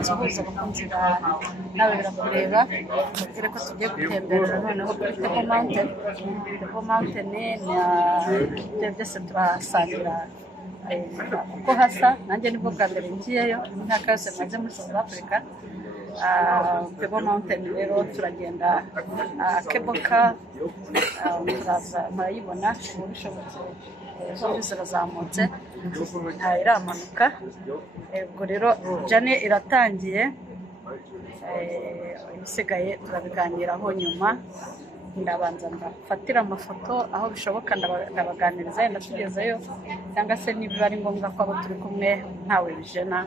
nsuhuza abakunzi nawe birakureba mubwire ko tugiye gutemberera noneho kuri Table Mountain. Table Mountain ni byose turahasangira uko hasa. Nanjye nibwo bwa mbere ngiyeyo imyaka yose maze muri South Africa. Table Mountain rero turagenda cable car murayibona ubu bishobotse zombi zirazamutse iramanuka. Ubwo rero jane iratangiye, ibisigaye turabiganiraho nyuma. Ndabanza mfatira amafoto aho bishoboka, ndabaganiriza yenda tugezeyo, cyangwa se niba ari ngombwa ko abo turi kumwe ntawe bijena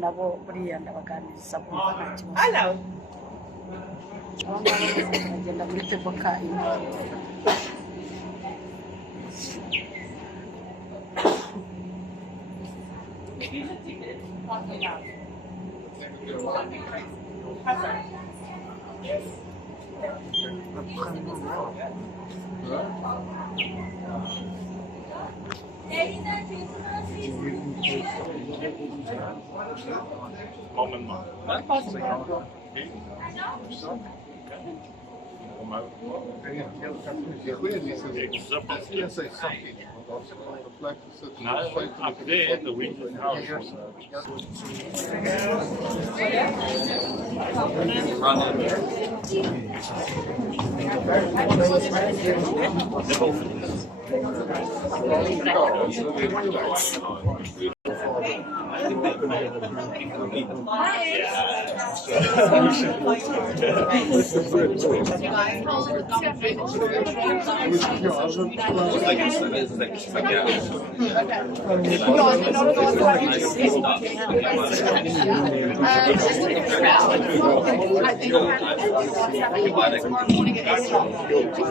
nabo buriya ndabaganiriza bumva nta kibazo. Turagenda muri Table car.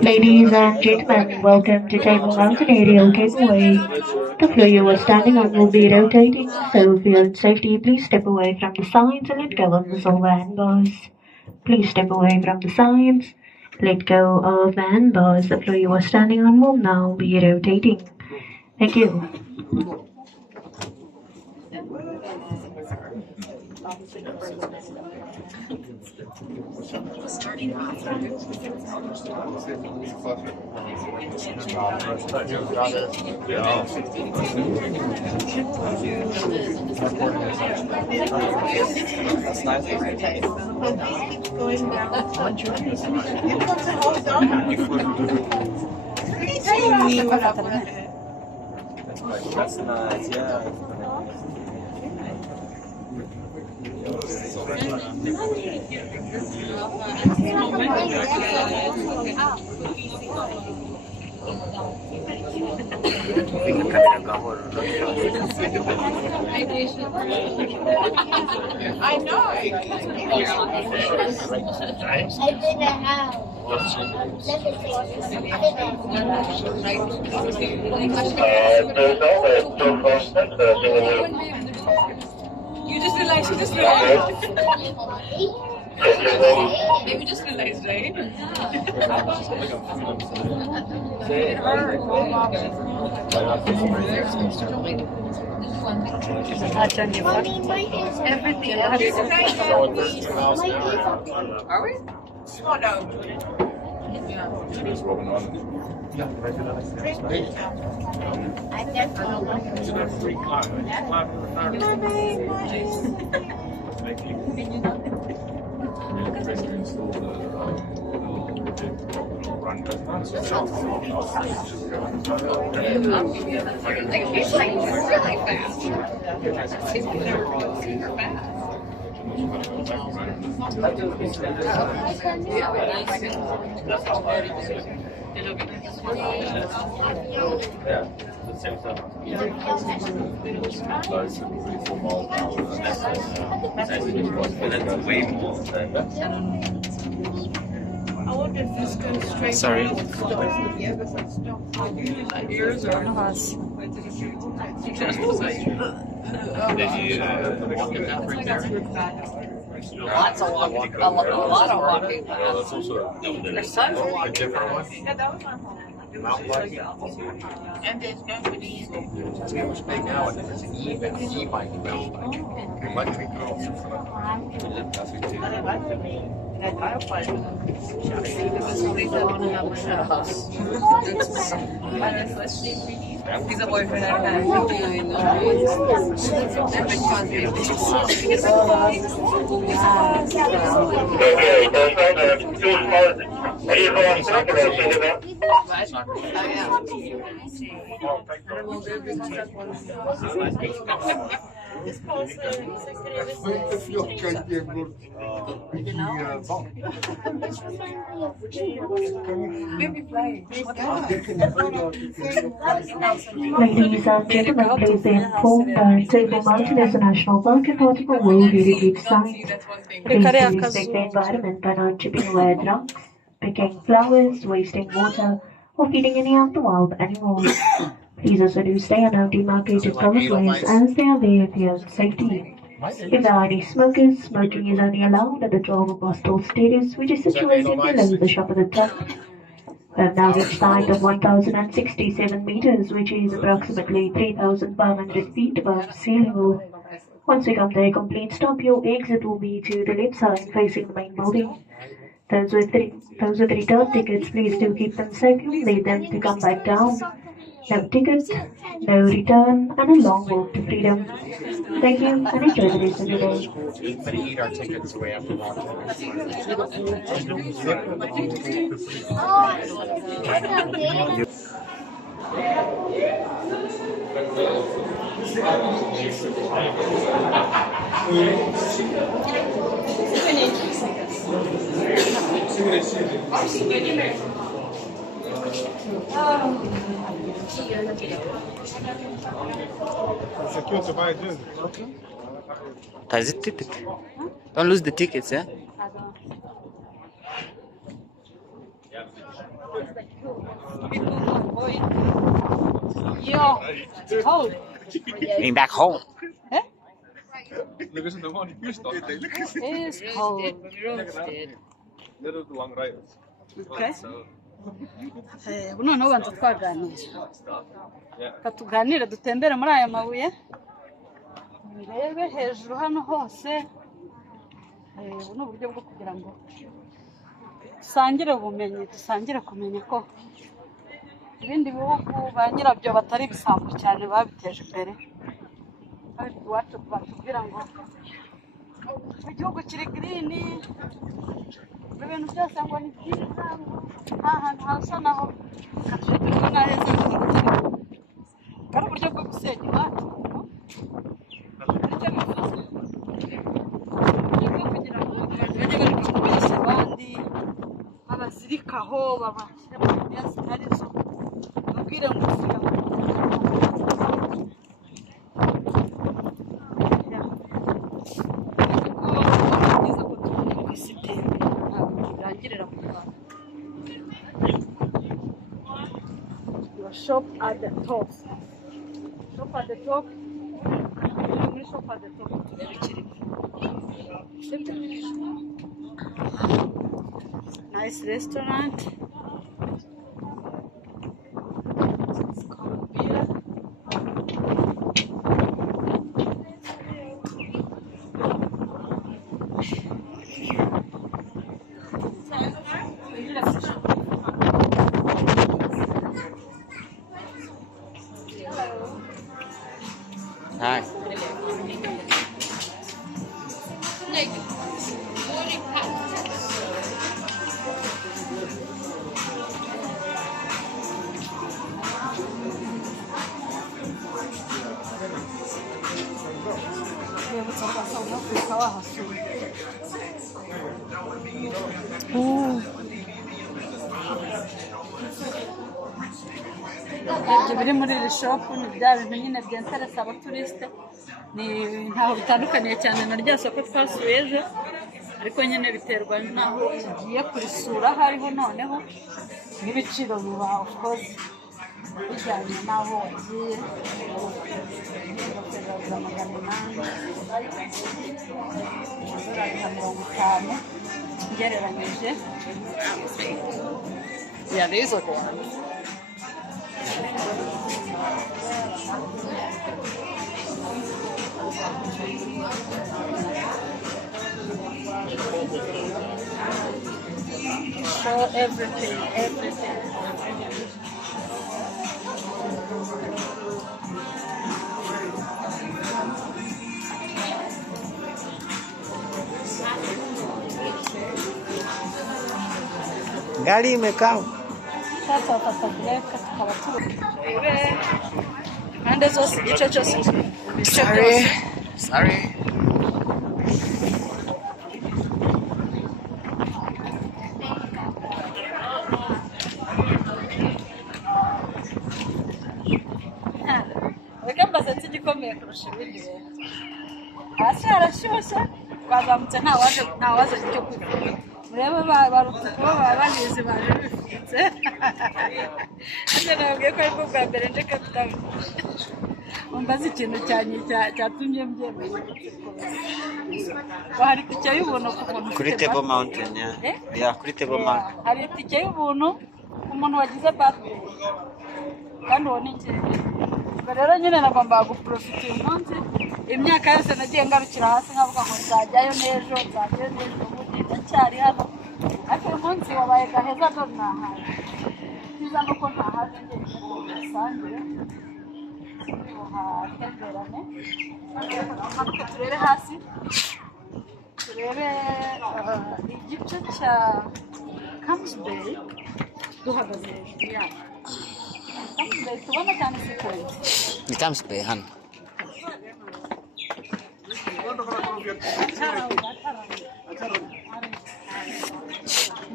Ladies and gentlemen, welcome to Table Mountain Aerial Gateway. The floor you are standing on will be rotating, so for your safety, please step away from the signs and let go of the silver handbars. Please step away from the signs, let go of the handbars. The floor you are standing on will now be rotating. Thank you. That's nice, yeah. I know. I've been a house. You just realized, Maybe just realized, right? Everything. Are we? Oh no. It's like really fast. Super fast. That's way more. I wonder if this goes straight. Sorry. Ears or Lots of walking. A lot of walking. Her son's walking. Different one. Yeah, that was my home. mountain biking. And there's nobody in it. We were staying now and there's an e-bike mountain bike. Electric girls. He's a boyfriend I have. Ladies and gentlemen, please be informed that Table Mountain is a national park and part of a World Heritage Site. Please do respect the environment by not chipping away at rocks, picking flowers, wasting water, or feeding any of the wild animals. Please also do stay on our demarcated covered ways as they are there for your safety. If there are any smokers, smoking is only allowed at the 12 Apostles Terrace, which is situated below the shop at the top. We have now reached the height of 1,067 meters, which is approximately 3,500 feet above sea level. Once we come to a complete stop, your exit will be to the left side facing the main building. Those with return tickets, please do keep them safe and leave them to come back down. No ticket, no return, and a long walk to freedom. Thank you and enjoy the rest of your day. We better eat our tickets away after Has the ticket? Don't lose the tickets, yeah? Yo, cold. Going back home. Eh? It's cold. Okay. Noneho banza twaganira. Katuganire dutembere muri aya mabuye. Ndebe hejuru hano hose. Buno buryo bwo kugira ngo dusangire ubumenyi, dusangire kumenya ko ibindi bihugu ba nyirabyo batari ibisambo cyane babiteje imbere. Ariko iwacu batubwira ngo igihugu kiri green, ibintu byose ngo ni byiza, nta hantu hasa naho tubona heza ari uburyo bwo gusenya iwacu. Aricyo bifuza kugira ngo abantu bajye bari kubeshya abandi, babazirikaho, babashyira mu myanya zitari zo, babwire ngo shop at the top. Shop at the top. Shop at the top. Nice restaurant. Hi. Ibyo biri muri iri shopu ni bya bintu nyine byenteresa abaturisite, ni ntaho bitandukaniye cyane na rya soko twasuye ejo, ariko nyine biterwa n'aho ugiye kurisura aho ariho, noneho n'ibiciro biba of course bijyanye n'aho wagiye. Ingofero za $800, amadolari $50 ugereranyije. Yeah, these look ones. Show everything, everything. Gari imekaa. Sasa watatapeleka tukaba turebe impande zose igice cyose ibice byose. Sorry. Reka mbaze igikomeye kurusha ibindi rero. Hasi harashyushye bazamutse nta waje icyo kwifuza. Murebe baruta kuba babizi baje bifutse. Anje nabwiye ko ariko bwa mbere nje kapitani. Umbaze ikintu cyatumye mbyemera. Hari itike y'ubuntu ku muntu Kuri Table Mountain, yeah. Yeah, kuri Table Mountain. Hari itike y'ubuntu ku muntu wagize birthday. Kandi uwo ni iki? Rero nyine nagomba guprofita uyu munsi. Imyaka yose nagiye ngarukira hasi nkavuga ngo nzajyayo n'ejo ubundi ndacyari hano. Ariko uyu munsi wabaye gaheza dore nahaye. Byiza nuko ntahaje njye gusangire. Hatemberane. Amanuke turebe hasi. Turebe igice cya Dutembere duhagaze hejuru yayo. Dutembere tubona cyane sikoye. Ni Dutembere hano.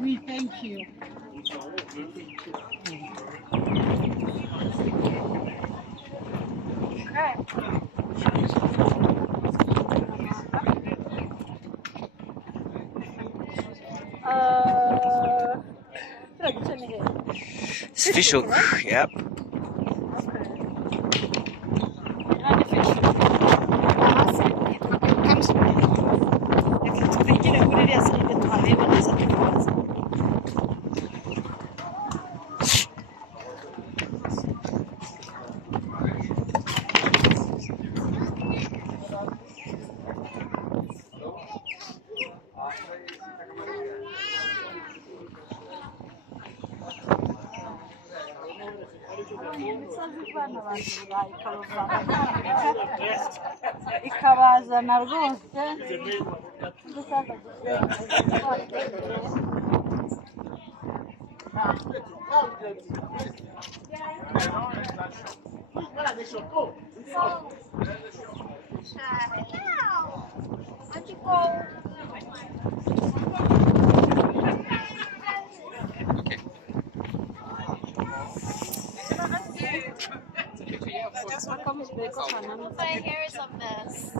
We thank you. It's official. Yep. ikabazana rwose My hair is a mess.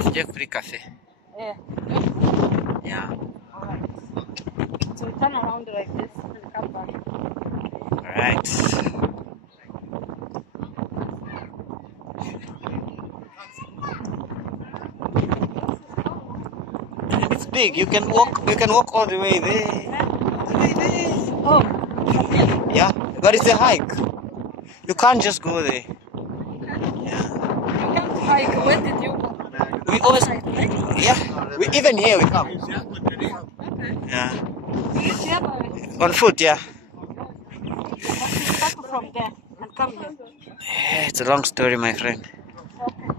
Tujya kuri cafe. Yeah. So we turn around like this and come back. Alright. It's big. You can walk all the way there. Oh, Yeah, but it's a hike. You can't just go there. Yeah. you can't hike. Where did you go? We always, Right? yeah. We even here we come. Yeah. On foot, yeah. Start from there and come here. It's a long story, my friend. Okay.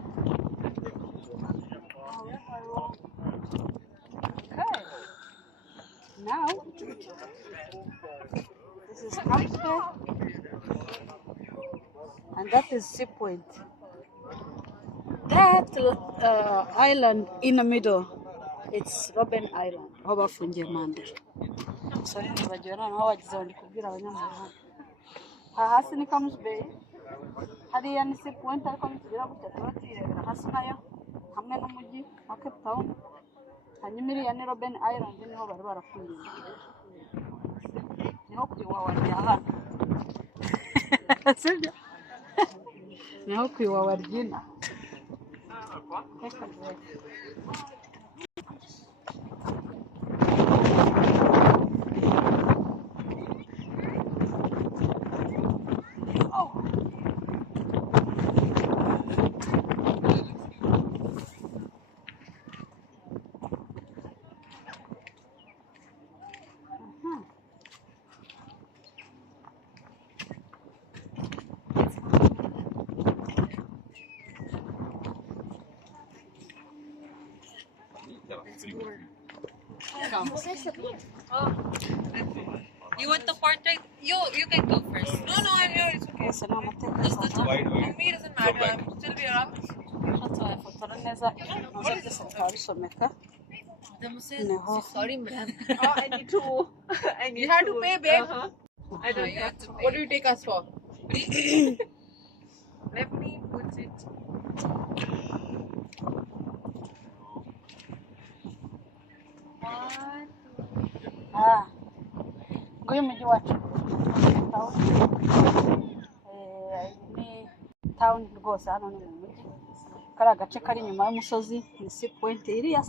Now, this is Dutembere, and that is Sea Point. That island in the middle, it's Robben Island. Aho bafungiye Mandela. So nibagiwe noneho wagize ngo kubwira abanyamahanga. Aha hasi ni Dutembere. Hariya ni Sea Point ariko nitugera gutatu batirebera hasi nayo hamwe n'umujyi wa Cape Town. Hanyuma iriya ni Robben Island niho bari barafungiye. Niho kuri wawe hano. sibyo niho ku iwawa ryina You want the portrait? You can go first. No, I'm here. It's okay. yose ni amateka For me, it doesn't matter. I'm still be around. tuzayafotora neza maze byose twabisomeka niho Sorry, man. I need to. You have to pay, babe. I don't have to pay. What do you take us for? Let me put it. nguyu mujyi wacu ni tawuni rwose hano ni mu mujyi kari agace kari inyuma y'umusozi ni si pointe iriya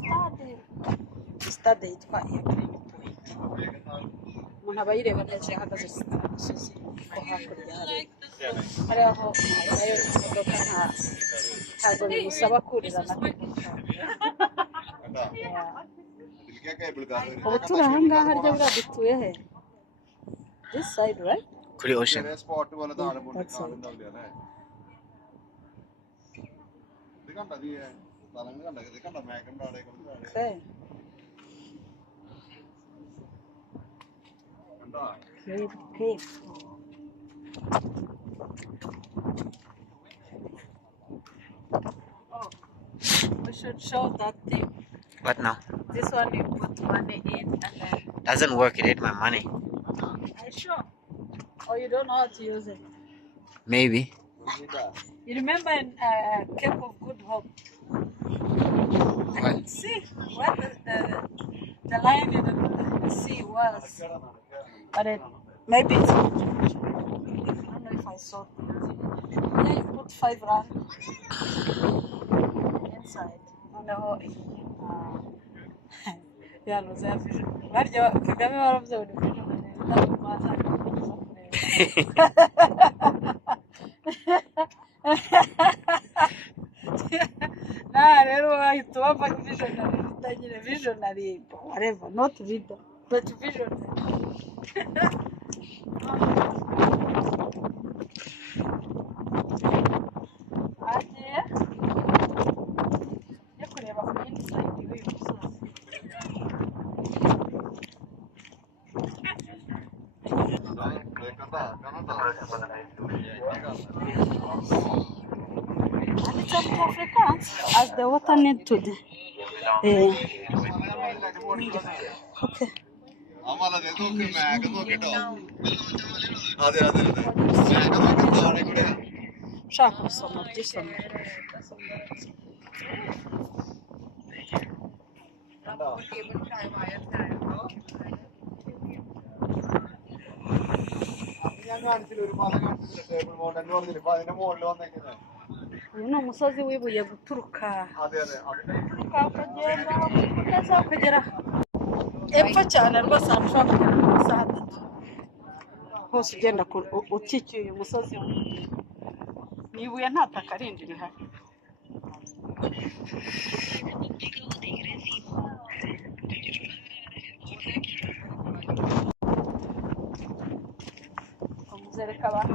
sitade yitwa iya Green Point umuntu aba yireba neza iyo ahagaze ku musozi ko hakurya hari aho nayo imodoka ntabwo bigusaba kurira na ubu turi aha ngaha rya buriya dutuye he this side right Kuri ocean. that's it okay Cape. Oh, we should show that thing. What now? This one you put money in and then. Doesn't work, it ate my money. Are you sure? Or you don't know how to use it? Maybe. You remember in Cape of Good Hope? I could see what the line in the sea was. But maybe it's not. I don't know if I saw it. Yeah, you put 5 rand inside. No, yeah, no, they have vision. Barya Kagame baravye buri vision. Nah, rero wahita wava visionary bitagire visionary whatever, not leader, but visionary. Agiye yo kureba ku yindi side y'uyu musozi. And it's up to Africans as the water need to the okay. Ushaka gusoma byisomera uyu ni umusozi w'ibuye guturuka ukagenda neza ukagera epfo cyane rwose ahantu ushobora kugera mu masaha 3 hose ugenda ukikiye uyu musozi ni ibuye nta taka rindi rihari muzereka abantu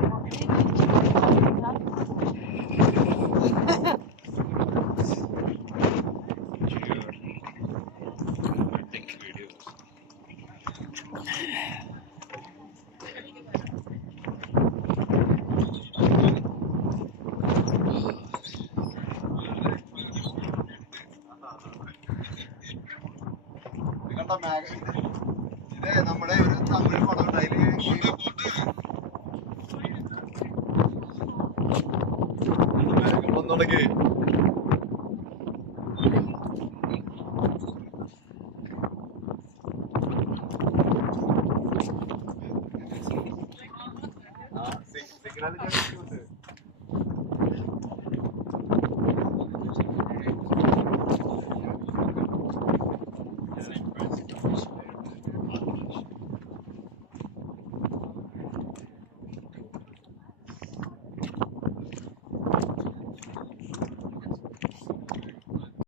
നമ്മുടെ ഒരു തമിഴ് പടം ഉണ്ടായില്ലേ